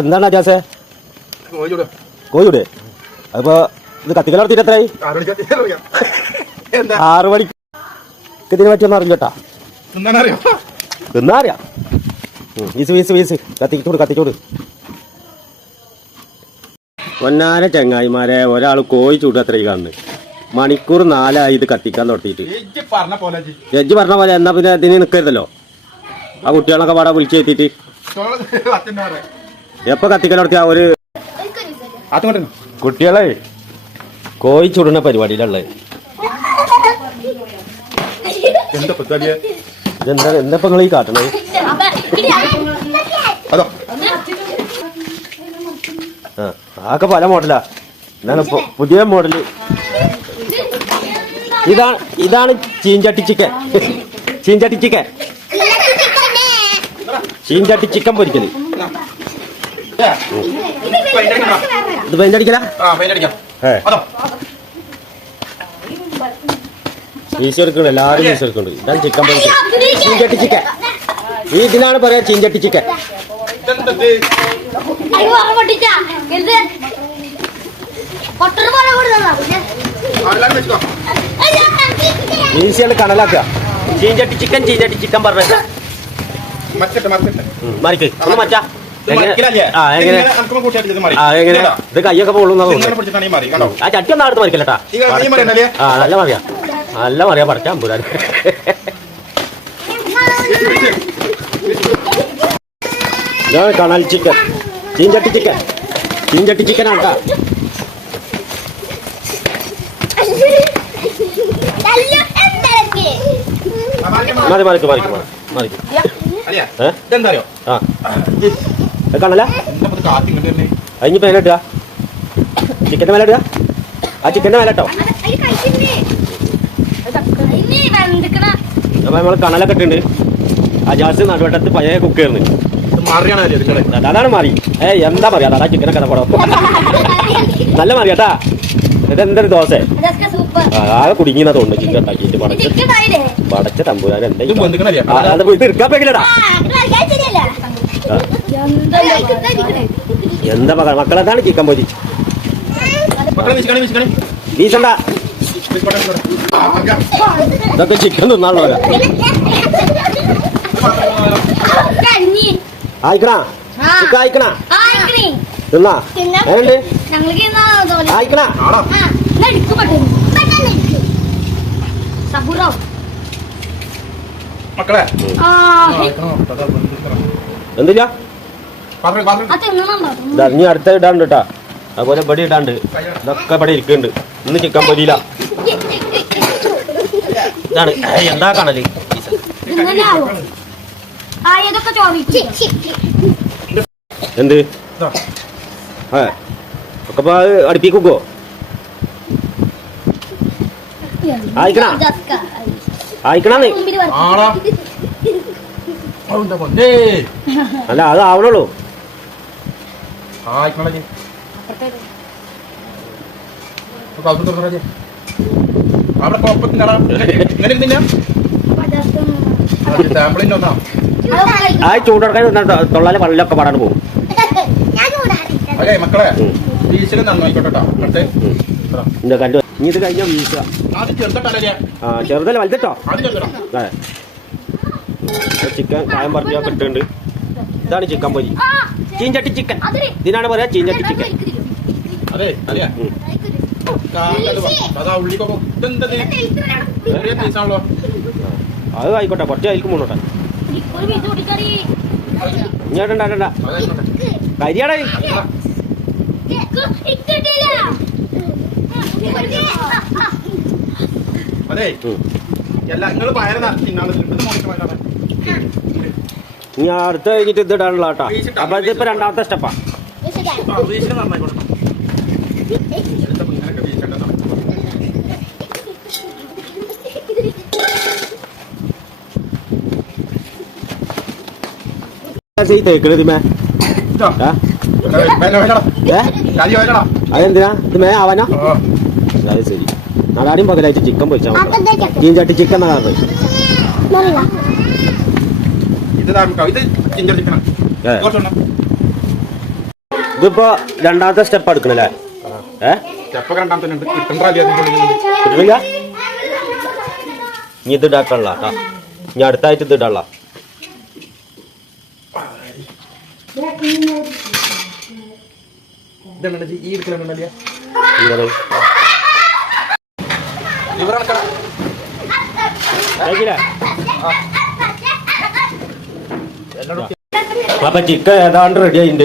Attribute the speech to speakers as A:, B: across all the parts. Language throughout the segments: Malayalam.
A: എന്താണ് അജാസേ? കോഴിയുടെ. അതിപ്പോ ഇത് കത്തിക്കൽ നടത്തിയിട്ട് എത്രയായി? ആറ് മണിക്ക് ഇതിനെ പറ്റിയൊന്നും അറിഞ്ഞോട്ടാ?
B: തിന്നാനറിയോ?
A: തിന്നാ അറിയാം ഉം, വീസ് വീസ് വീസ് കത്തിച്ചോട് കത്തിച്ചോട്. പൊന്നാര ചങ്ങായിമാരെ ഒരാൾ കോഴി ചൂട് അത്ര കാണുന്നു? മണിക്കൂർ നാലായി ഇത് കത്തിക്കാൻ തുടങ്ങിയിട്ട്. ജഡ്ജ് പറഞ്ഞ പോലെ എന്നാ പിന്നെ ഇതിന് നിൽക്കരുതല്ലോ ആ കുട്ടികളൊക്കെ വാടാ വിളിച്ചു എത്തിയിട്ട്.
B: അച്ഛന്റെ പറയാം
A: എപ്പോ കത്തിക്കൽ നടത്തിയ ഒരു കുട്ടികളെ കോഴി ചുടുന്ന പരിപാടിയിലുള്ളത്
B: എന്താ പറ്റാലിയ
A: ഇതെന്താ എന്താ നിങ്ങൾ ഈ കാട്ടണത്
B: അതോ.
A: ആ ആകെ പല മോഡലാ. എന്നാണ് പു- പുതിയ മോഡൽ. ഇതാണ് ഇതാണ് ചീഞ്ചട്ടി ചിക്കൻ. ചീഞ്ചട്ടി ചിക്കൻ. ചീഞ്ചട്ടി ചിക്കൻ പൊരിക്കൽ. ഇത് പെയിന്റ് അടിക്കല?
B: ആ പെയിന്റ് അടിക്കാം. അതോ.
A: വീശി എടുക്കണ്ട എല്ലാവരും വീശി എടുക്കുന്നുണ്ട്. ഇതാണ് ചിക്കൻ പൊരിക്കൽ ചീഞ്ചട്ടി ചിക്കൻ ഈ ഇതിനാണ് പറയാ ചീഞ്ചട്ടി ചിക്കൻ ഈസിയാണ് കണലാക്കുക. ചീഞ്ചട്ടി ചിക്കൻ ചീഞ്ചട്ടി ചിക്കൻ പറഞ്ഞ മറിക്ക്. മച്ചാ
B: ഇത്
A: എങ്ങനെ?
B: മറിക്കലല്ലേ?
A: ആ ചട്ടി ഒന്നും അടുത്ത് മറിക്കല്ലട്ടാ? ആ നല്ല മറിയാ. നല്ല മറിയാ പറിക്കാൻ പോരാ ഇതാണ് കണൽ ചിക്കൻ. ചീഞ്ചട്ടി ചിക്കൻ. ചീഞ്ചട്ടി ചിക്കൻ ആട്ടാ
B: ആ, മറിക്കാം,
A: മതി മറിക്ക് മറിക്ക് മറിക്ക്.
B: അലിയാ,
A: ഏ?
B: ഇതെന്താ അറിയോ?
A: ആ. കണല
B: എന്താ കാറ്റ് ഇങ്ങോട്ട് വരുന്നേ?
A: അതിന് മേലെ ഇടുക. ചിക്കന്റെ മേലെ ഇടുക. ആ ചിക്കന്റെ മേലെ ഇട്ടോ. അപ്പൊ നമ്മൾ കണലൊക്കെ ഇട്ടുണ്ട് അജാസ് നടുവട്ടത്ത് പഴയ കുക്കായിരുന്നു. അതാണ് മാറി. ഏ എന്താ പറയാ അതാ ചിക്കനൊക്കെ കഥ പടം നല്ല മാറി കേട്ടാ. ഇത് എന്തൊരു ദോശ? ആകെ കുടുങ്ങിയെന്നാ തോന്നുന്നു ചിക്കൻ ഉണ്ടാക്കിയിട്ട്. പടച്ച് പടച്ച തമ്പുരാൻ എന്താ
B: ഇത് വെന്തിക്കണ അലിയാ?
A: ആ, അത് ഇത് എടുക്കാൻ പറ്റില്ലടാ. എന്താ മക്കളെ? ചിക്കൻ
B: മക്കളെ എന്താണ്. ആ, മറിക്കാം.
A: ഇതൊക്കെ ചിക്കൻ തിന്നാണല്ലോ ആയിക്കണാ. ചിക്കൻ ആയിക്കണാ? തിന്നാ. ഏണ്ട് ആയിക്കണാ?
B: മക്കളെ?
A: എന്തില്ല ഇതാ നീ അടുത്ത ഇടാണ്ട് കേട്ടാ അതുപോലെ ബടി ഇടാണ്ട്. ഇതൊക്കെ ഇവിടെ ഇരിക്കുന്നുണ്ട്. ഇന്ന് ചിക്കൻ പൊരിയില്ല. ഇതാണ്. എന്താ
C: കാണൽ?
A: എന്ത്. ഏ ഒക്കെ ഇപ്പൊ ആയിക്കണ?
B: ആയിക്കണ.
A: അല്ല അത് ആവണുള്ളൂ.
B: ആ, ആയിക്കോളെ തുറന്നോ. അവിടെ. ഇങ്ങനെ ഇരുന്നില്ല? ആ, ഒന്നാ.
A: തൊള്ളാലെ വെള്ളമൊക്കെ പാടാണ്ട് പോകും.
B: അതെ മക്കളെ വീശൽ നന്നായിക്കോട്ടെ കേട്ടോ എന്നിട്ട് ഇതാ.
A: ഇന്റെ കണ്ടു? ഇനി ഇത് കഴിഞ്ഞാൽ വീശുക ആ ചെറുതല്ല വലുതട്ടോ? അതെ. ചിക്കൻ കായം പറഞ്ഞ ഇട്ടുണ്ട് ഇതാണ് ചിക്കൻ പൊരി. ചീഞ്ചട്ടി ചിക്കൻ. ഇതിനാണ് പറയാ ചീഞ്ചട്ടി ചിക്കൻ.
B: അതെ അറിയാ. അതാ
A: ആയിക്കോട്ടെ കുറച്ച് അതിൽക്ക് മുന്നോട്ടെ. ഇങ്ങോട്ടുണ്ടാകണ്ട കരിയാടേ
B: അതെ. എല്ലാ നിങ്ങൾ പയറ് തിന്നാൻ
A: ഇനി അടുത്ത് കഴിഞ്ഞിട്ട് ഇത് ഇടാനുള്ള കേട്ടോ അപ്പൊ ഇതിപ്പോ രണ്ടാമത്തെ സ്റ്റെപ്പാ.
B: ആ വീശൽ നന്നായിക്കോട്ടെ എടുത്തപ്പോ ഇങ്ങനെയൊക്കെ വീശേണ്ടതാണ്
A: ഈ തേക്കണത് മേ
B: ഇതാ.
A: ആ?
B: വേല വേലടാ
A: ഏ?
B: കാലി വേലടാ
A: അതെന്തിനാ? ഇത് മേ ആവാനാ അത് ശരി. നാലാടിയും പകലായിട്ട് ചിക്കൻ പൊരിച്ചാൽ മതി. ചീഞ്ചട്ടി ചിക്കൻ എന്നാ പറഞ്ഞത്
B: ഇത്. ഇത്. കുറച്ചെണ്ണം
A: ഇതിപ്പോ രണ്ടാമത്തെ സ്റ്റെപ്പ് എടുക്കണല്ലേ? നീ
B: സ്റ്റെപ്പൊക്കെ രണ്ടാമത്തെ ഉണ്ട് കിട്ടണ്ട ആദ്യം കൊള്ളുന്നുണ്ട്
A: കിട്ടണില്ല ഇനി ഇത് കേട്ടോ. ഇനി അടുത്തായിട്ട് ഇത് ഇടാനുള്ള
B: ഇവരാണ്
A: അപ്പൊ ചിക്കൻ ഏതാണ്ട് റെഡി ആയിട്ടുണ്ട്.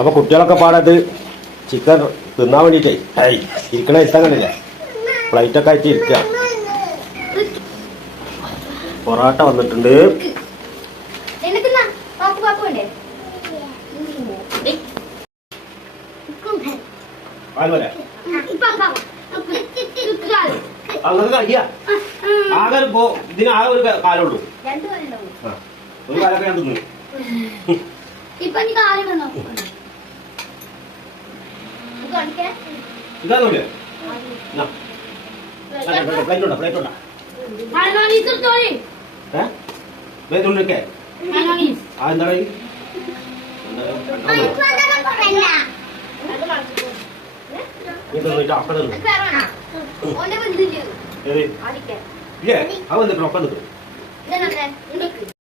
A: അപ്പൊ കുട്ടികളൊക്കെ പാടത് ചിക്കൻ തിന്നാൻ വേണ്ടിട്ടേ. ഇരിക്കണ ഇഷ്ടം കണ്ടില്ല? പ്ലേറ്റ് ഒക്കെ ആയിട്ട് ഇരിക്കുക പൊറോട്ട വന്നിട്ടുണ്ട്. അങ്ങനെ കഴിയ? ആകെ ഇതിന് ആകെ ഒരു കാലുള്ളൂ.
C: രണ്ടു പേരുണ്ടാവും
A: ആ, ഒരു കാലൊക്കെ ഞാൻ തിന്നു. ഇതാണല്ലേ പ്ലേറ്റ് ഉണ്ടോ? പ്ലേറ്റ് ഉണ്ടോ? പ്ലേറ്റ് ഉണ്ടൊക്കെ ആ അപ്പം
C: ആദിക്കേ
A: ഇല്ലേ? അത് വന്നിട്ട് ഒപ്പം നിൽക്കും